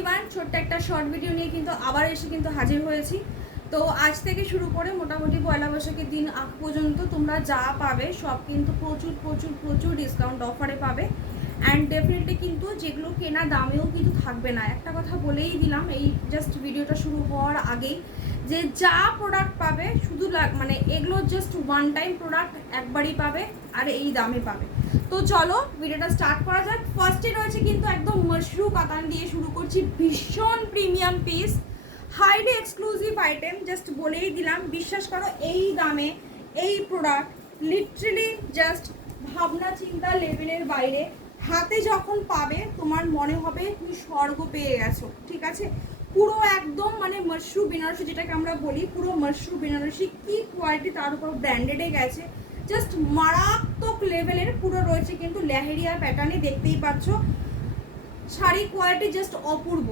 Everyone, ছোট্ট একটা short video নিয়ে কিন্তু আবার এসে কিন্তু হাজির হয়েছি। তো আজ থেকে শুরু করে মোটামুটি পয়লা বৈশাখের দিন আগ পর্যন্ত তোমরা যা পাবে সব কিন্তু প্রচুর প্রচুর প্রচুর ডিসকাউন্ট অফারে পাবে। অ্যান্ড ডেফিনেটলি কিন্তু যেগুলো কেনা দামেও কিন্তু থাকবে না। একটা কথা বলেই দিলাম এই জাস্ট ভিডিওটা শুরু হওয়ার আগেই, যে যা প্রোডাক্ট পাবে শুধু মানে এগুলো জাস্ট ওয়ান টাইম প্রোডাক্ট, একবারই পাবে আর এই দামে পাবে। তো চলো ভিডিওটা স্টার্ট করা যাক। ফার্স্টে রয়েছে কিন্তু একদম মাশরু কাতান দিয়ে শুরু করছি, ভীষণ premium piece, highly exclusive item. Just বলেই দিলাম, বিশ্বাস করো এই দামে এই প্রোডাক্ট লিটারালি জাস্ট ভাবনা চিন্তা লেভেলের বাইরে। হাতে যখন পাবে তোমার মনে হবে তুমি স্বর্গ পেয়ে গেছো। ঠিক আছে, পুরো একদম মানে মাশরু বেনারসি যেটাকে আমরা বলি, পুরো মাশরু বেনারসি, কি কোয়ালিটি, তার উপর ব্র্যান্ডেডে গেছে, জাস্ট মারাত্মক লেভেলের। পুরো রয়েছে কিন্তু লেহেরিয়া প্যাটার্নে, দেখতেই পাচ্ছ শাড়ি কোয়ালিটি জাস্ট অপূর্ব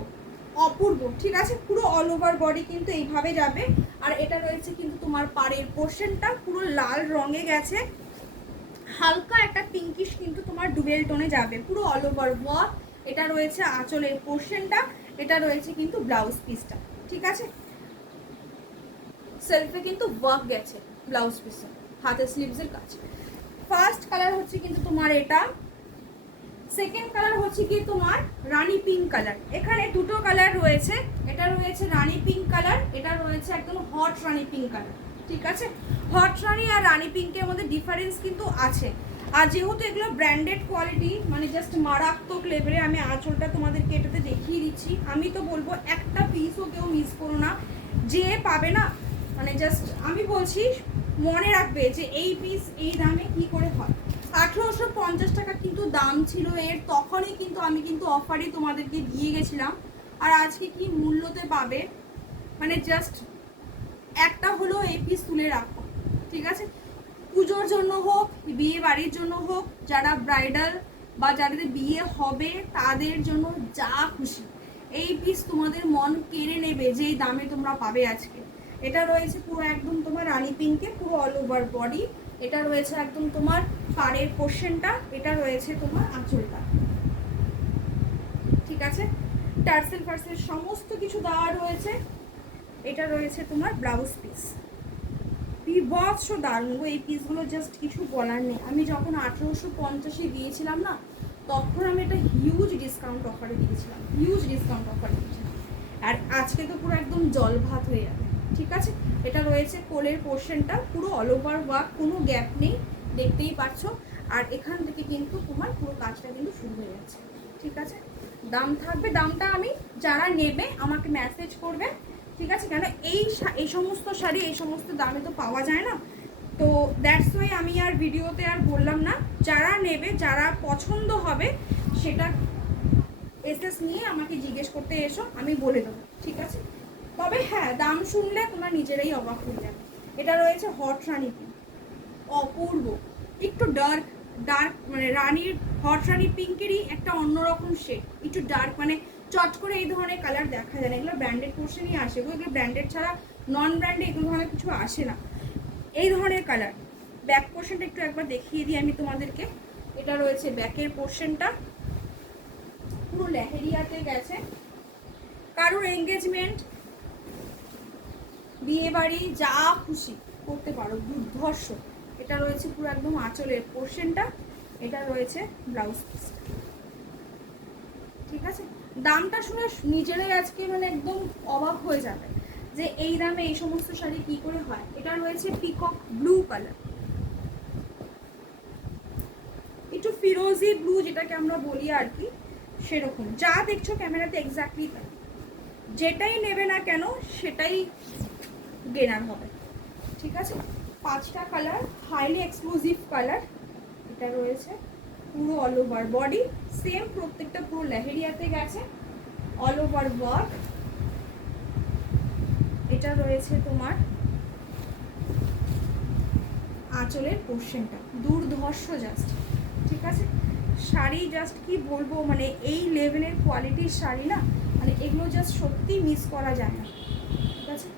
অপূর্ব। ঠিক আছে, পুরো অল ওভার বডি কিন্তু এইভাবে যাবে। আর এটা রয়েছে কিন্তু তোমার পাড়ের পোর্শনটা পুরো লাল রঙে গেছে, হালকা একটা পিঙ্কিশ কিন্তু তোমার ডুবেল টোনে যাবে, পুরো অল ওভার ওয়ার্ক। এটা রয়েছে আঁচলের পোর্শনটা, এটা রয়েছে কিন্তু ব্লাউজ পিসটা। ঠিক আছে, সেলফে কিন্তু ওয়ার্ক গেছে ব্লাউজ পিসে, হাতে স্লিভসের কাছে। ফার্স্ট কালার হচ্ছে কিন্তু তোমার এটা, সেকেন্ড কালার হচ্ছে কি তোমার রানী পিঙ্ক কালার। এখানে দুটো কালার রয়েছে, এটা রয়েছে রানী পিঙ্ক কালার, এটা রয়েছে একদম হট রানী পিঙ্ক কালার। ঠিক আছে, হট রানী আর রানী পিঙ্কের মধ্যে ডিফারেন্স কিন্তু আছে। আর যেহেতু এগুলো ব্র্যান্ডেড কোয়ালিটি, মানে জাস্ট মারাত্মক লেভেলে, আমি আঁচলটা তোমাদেরকে এটাতে দেখিয়ে দিচ্ছি। আমি তো বলবো একটা পিসও কেউ মিস করো না, যে পাবে না মানে জাস্ট আমি বলছি মনে রাখবে যে এই পিস এই দামে কি করে হয়। 1850 টাকা কিন্তু দাম ছিল এর, তখনই কিন্তু আমি কিন্তু অফারে তোমাদেরকে দিয়ে গেছিলাম। আর আজকে কি মূল্যতে পাবে, মানে জাস্ট একটা হলো এই পিস তুলে রাখো। ঠিক আছে, পুজোর জন্য হোক, বিয়ে বাড়ির জন্য হোক, যারা ব্রাইডাল বা যাদের বিয়ে হবে তাদের জন্য যা খুশি, এই পিস তোমাদের মন কেড়ে নেবে যেই দামে তোমরা পাবে আজকে। এটা রয়েছে পুরো একদম তোমার রানী পিঙ্কে, পুরো অল ওভার বডি। এটা রয়েছে একদম তোমার পাড়ের পোর্শনটা, এটা রয়েছে তোমার আঁচলটা। ঠিক আছে, টার্সেল ফার্সেল সমস্ত কিছু দেওয়া রয়েছে। এটা রয়েছে তোমার ব্লাউজ পিস, বিভৎস দারুণ। এই পিসগুলো জাস্ট কিছু বলার নেই। আমি যখন 1850-এ দিয়েছিলাম না, তখন আমি একটা হিউজ ডিসকাউন্ট অফারে দিয়েছিলাম, হিউজ ডিসকাউন্ট অফারে দিয়েছিলাম। আর আজকে তো পুরো একদম জল ভাত হয়ে যাবে। ঠিক আছে, এটা রয়েছে কোলের পোর্শনটা, পুরো অল ওভার ওয়ার্ক, কোনো গ্যাপ নেই, দেখতেই পাচ্ছ। আর এখান থেকে কিন্তু তোমার পুরো কাজটা কিন্তু শুরু হয়ে যাচ্ছে। ঠিক আছে, দাম থাকবে, দামটা আমি যারা নেবে আমাকে মেসেজ করবে। ঠিক আছে, কেন এই সমস্ত শাড়ি এই সমস্ত দামে তো পাওয়া যায় না, তো দ্যাটস ওয়াই আমি আর ভিডিওতে আর বললাম না। যারা নেবে, যারা পছন্দ হবে, সেটা এসএস নিয়ে আমাকে জিজ্ঞেস করতে এসো, আমি বলে দেবো। ঠিক আছে, তবে হ্যাঁ, দাম শুনলে তোমরা নিজেরাই অবাক হয়ে যাবে। এটা রয়েছে হট রানী পিঙ্ক, অপূর্ব, একটু ডার্ক ডার্ক, মানে রানীর হট রানী পিঙ্কেরই একটা অন্যরকম শেড, একটু ডার্ক, মানে চট করে এই ধরনের কালার দেখা যায় না। এগুলো ব্র্যান্ডেড পোর্শনই আসে, এগুলো ব্র্যান্ডেড ছাড়া নন ব্র্যান্ডে এগুলো ধরনের কিছু আসে না। এই ধরনের কালার। ব্যাক পোর্শনটা একটু একবার দেখিয়ে দিই আমি তোমাদেরকে। এটা রয়েছে ব্যাকের পোর্শনটা, পুরো লেহেরিয়াতে গেছে। কারোর এঙ্গেজমেন্ট, বিয়ে বাড়ি, যা খুশি করতে পারো, দুর্ধর্ষ। এটা রয়েছে পুরো একদম আঁচলের পোর্শনটা, এটা রয়েছে ব্লাউজ পিস। ঠিক আছে, দামটা শুনে নিজেরাই আজকে মানে একদম অবাক হয়ে যাবে যে এই দামে এই সমস্ত শাড়ি কি করে হয়। এটা রয়েছে পিকক ব্লু কালার, একটু ফিরোজি ব্লু যেটাকে আমরা বলি আর কি, সেরকম। যা দেখছো ক্যামেরাতে এক্স্যাক্টলি তাই, যেটাই নেবে না কেন সেটাই গেনার হবে। ঠিক আছে, 5টা কালার, হাইলি এক্সক্লুসিভ কালার। এটা রয়েছে পুরো অল ওভার বডি, সেম প্রত্যেকটা পুরো লেহেরিয়াতে গেছে, অল ওভার ওয়ার্ক। এটা রয়েছে তোমার আঁচলের পোর্শনটা, দুর্ধর্ষ জাস্ট। ঠিক আছে, শাড়ি জাস্ট কি বলবো, মানে এই লেভেলের কোয়ালিটির শাড়ি না, মানে এগুলো জাস্ট সত্যি মিস করা যায় না। ঠিক আছে,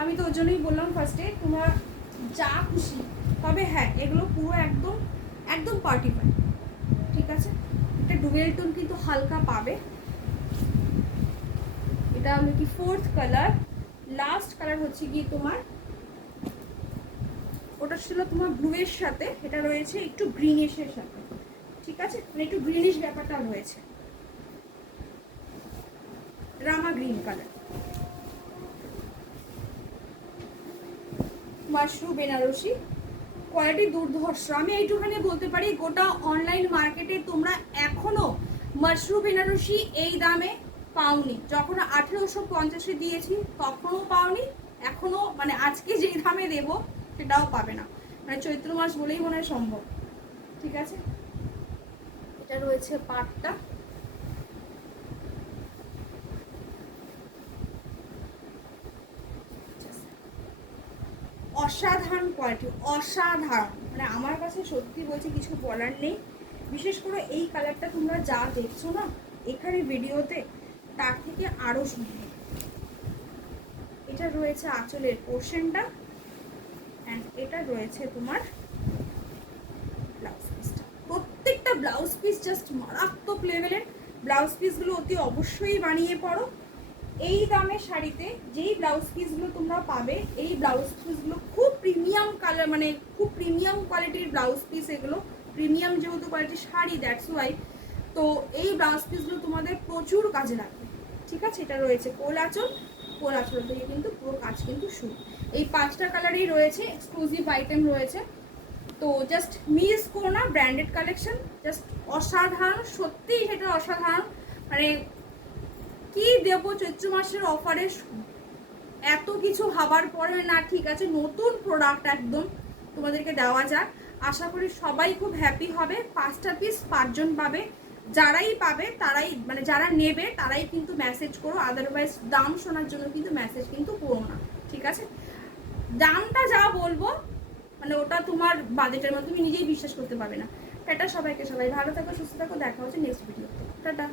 আমি তো ওই জন্যই বললাম ফার্স্টে তোমরা যা খুশি। তবে হ্যাঁ, এগুলো পুরো একদম একদম পার্টি পায়। ঠিক আছে, এটা ডুয়েল টোন কিন্তু হালকা পাবে। এটা হলো কি 4th কালার। লাস্ট কালার হচ্ছে কি তোমার, ওটা ছিল তোমার ব্লু এর সাথে, এটা রয়েছে একটু গ্রিনিশের সাথে, ঠিক আছে, মানে একটু গ্রিনিশ ব্যাপারটা রয়েছে, Rama green colour. Mushroom Banarasi, quality দুর্ধর্ষ। আমি এইটুখানি বলতে পারি, গোটা অনলাইন মার্কেটে তোমরা এখনো মাশরুম বেনারসি এই দামে পাওনি। যখন 1850 দিয়েছি তখনও পাওনি, এখনো মানে আজকে যেই দামে দেবো সেটাও পাবে না, মানে চৈত্র মাস বলেই মনে হয় সম্ভব, ঠিক আছে। এটা রয়েছে পাটটা, অসাধারণ কোয়ালিটি, অসাধারণ, মানে আমার কাছে সত্যি বলছি কিছু বলার নেই। বিশেষ করে এই কালারটা তোমরা যা দেখছো না এখানে ভিডিওতে, তার থেকে আরও সুন্দর। এটা রয়েছে আঁচলের পোর্শনটা, অ্যান্ড এটা রয়েছে তোমার ব্লাউজ পিসটা। প্রত্যেকটা ব্লাউজ পিস জাস্ট মারাত্মক লেভেলের। ব্লাউজ পিসগুলো অতি অবশ্যই বানিয়ে পড়ো। এই দামের শাড়িতে যেই ব্লাউজ পিসগুলো তোমরা পাবে, এই ব্লাউজ পিসগুলো খুব প্রিমিয়াম কালার, মানে খুব প্রিমিয়াম কোয়ালিটির ব্লাউজ পিস। এগুলো প্রিমিয়াম যেহেতু কোয়ালিটির শাড়ি, দ্যাটস ওয়াই। তো এই ব্লাউজ পিসগুলো তোমাদের প্রচুর কাজে লাগবে, ঠিক আছে। এটা রয়েছে কোল আঁচল, কোল আঁচল থেকে কিন্তু পুরো কাজ কিন্তু শুরু। এই 5টা কালারই রয়েছে, এক্সক্লুসিভ আইটেম রয়েছে, তো জাস্ট মিস করো না। ব্র্যান্ডেড কালেকশন, জাস্ট অসাধারণ, সত্যিই সেটা অসাধারণ। মানে কি দেবো চৈত্র মাসের অফারে, এত কিছু ভাবার পরে না, ঠিক আছে, নতুন প্রোডাক্ট একদম তোমাদেরকে দেওয়া যাক। আশা করি সবাই খুব হ্যাপি হবে। 5টা পিস 5 জন পাবে, যারাই পাবে তারাই, মানে যারা নেবে তারাই কিন্তু মেসেজ করো, আদারওয়াইজ দাম শোনার জন্য কিন্তু মেসেজ কিন্তু করো না, ঠিক আছে। দামটা যা বলবো মানে ওটা তোমার বাজেটের মধ্যে তুমি নিজেই বিশ্বাস করতে পারবে না। টাটা সবাইকে, সবাই ভালো থাকো, সুস্থ থাকো, দেখা হচ্ছে নেক্সট ভিডিওতে। টাটা।